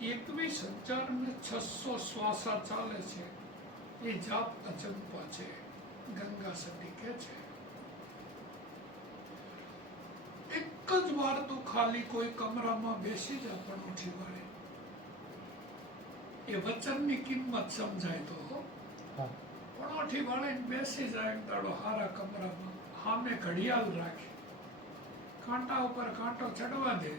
21,600 શ્વાસા ચાલે છે એ જાપ અચંપા છે. ગંગા સતી કે છે એક જ વાર તો ખાલી કોઈ કમરામાં બેસી જા પણોઠી વાળે, એ વચનની કિંમત સમજાય તો પણોઠી વાળે બેસી જાય એક દાડો હારા કમરામાં, સામે ઘડિયાળ રાખે, કાંટા ઉપર કાંટો ચડવા દે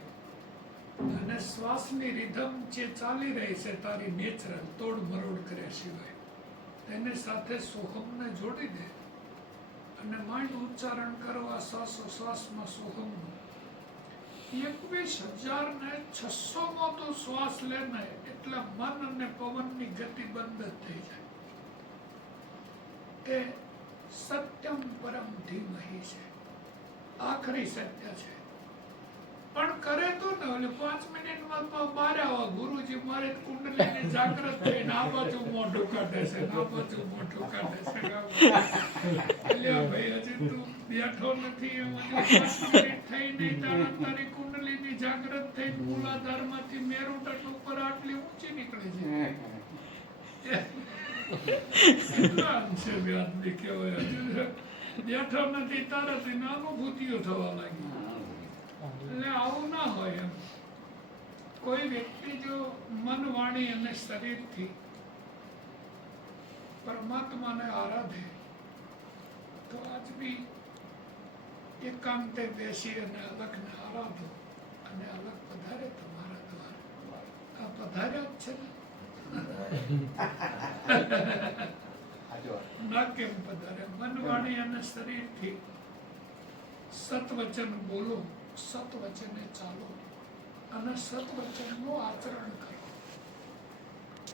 અને શ્વાસની રિધમ જે ચાલી રહી છે તારી નેચરલ તોડ મરોડ કર્યા સિવાય તેને સાથે સોહમને જોડી દે અને માંડ ઉચ્ચારણ કરવા શ્વાસોશ્વાસમાં સોહમનું. 21,600 માં તો શ્વાસ લેને એટલે મન અને પવનની ગતિ બંધ જ થઈ જાય. એ સત્યમ પરમ ધીમહિ છે, આખરી સત્ય છે. પણ કરે તો ને એટલે 5 મિનિટમાં તો બહાર આવા ગુરુજી મારે કુંડલીની જાગૃત થઈને આ બાજુ મોઢું કાઢે છે, આ બાજુ મોઢું કાઢે છે. અલ્યા ભાઈ હજી તું બેઠો નથી એમ હજી 5 મિનિટ થઈ નહીં તારી કુંડલીની જાગૃત થઈ મૂલાધારમાંથી મેરુટન ઉપર આટલી ઊંચી નીકળી છે. કેટલા અંશે વ્યાજબી કહેવાય. હજી બેઠો નથી તારાથી અનુભૂતિઓ થવા લાગી. એટલે આવું ના હોય. એમ કોઈ વ્યક્તિ જો મન વાણી અને શરીરથી પરમાત્માને આરાધે તો આજ બી એકાંતે બેસી અને અલગને આરાધો અને અલગ પધારે તમારા દ્વારા. આ પધાર્યા જ છે ને ના કેમ પધારે? મન વાણી અને શરીરથી સત્વચન બોલો, સત્વચને ચાલો અને સત્વચનનું આચરણ કરો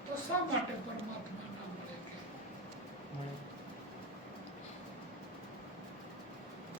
તો શા માટે પરમાત્મા ના મળે કે